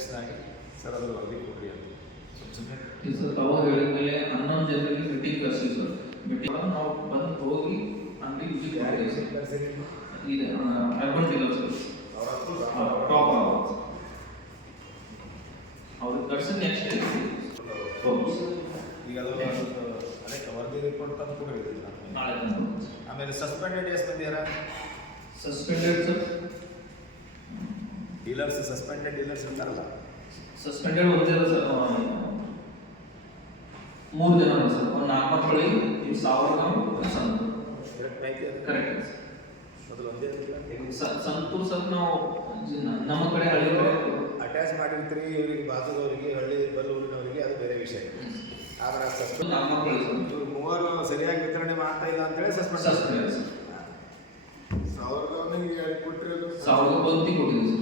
ಅಧ್ಯಕ್ಷನಾಗಿ ಸರ್ ಅದರ ವರದಿ ಕೊಡ್ರಿ ಅಂತ ಸುಮ್ ಸುಮ್ಮನೆ ಈ ಸರ್ ತಾವು ಹೇಳಿದ ಮೇಲೆ ಹನ್ನೊಂದು ಜನರಿಗೆ ಮೀಟಿಂಗ್ ಕರ್ಸಿವಿ ಸರ್ ಮೀಟಿಂಗ್ ನಾವು ಬಂದು ಹೋಗಿ ಅಂಗಡಿ ವಿಸಿಟ್ ಮಾಡಿದ್ದೀವಿ ಸರ್ ಇದೆ ಅರ್ಬನ್ ಡೀಲರ್ ಸರ್ ಟಾಪ್ ಅವ್ರಿಗೆ ಕರ್ಸಿ ನೆಕ್ಸ್ಟ್ ಹೌದು ಸರ್ ಈಗ ಅದು ಅದಕ್ಕೆ ವರದಿ ರಿಪೋರ್ಟ್ ತಂದು ಕೂಡ ಹೇಳಿದ್ರು ನಾನು. ನಾಳೆ ತಂದು ಆಮೇಲೆ ಸಸ್ಪೆಂಡೆಡ್ ಎಷ್ಟು ಮಂದಿ ಯಾರ suspended sir dealers suspended dealers ಅಂತಾರಲ್ಲ? ಸಸ್ಪೆಂಡೆಡ್ ಒಂದೇ ಸರ್ ಮೂರು ಜನ ಸರ್ ಒಂದು ನಾಲ್ಕು ಮಕ್ಕಳು ಇವು ಸಾವಿರದ ಕರೆಕ್ಟ್ ಮೊದಲು ಸರ್ ನಾವು ನಮ್ಮ ಕಡೆ ಹಳ್ಳಿ ಕಡೆ ಅಟ್ಯಾಚ್ ಮಾಡಿರ್ತೀರಿ ಇವರಿಗೆ ಬಾಜುದವರಿಗೆ ಹಳ್ಳಿ ಬಲ್ಲೂರಿನವರಿಗೆ ಅದು ಬೇರೆ ವಿಷಯ. ಆದ್ರೆ ಇವ್ರು ಮೂವರು ಸರಿಯಾಗಿ ವಿತರಣೆ ಮಾಡ್ತಾ ಇಲ್ಲ ಅಂತೇಳಿ ಸಸ್ಪೆಂಡ್ ಸಾವಿರದ ಕೊಟ್ಟಿರೋದು ಸಾವಿರದ ಬಂತಿ ಕೊಟ್ಟಿದ್ದೀವಿ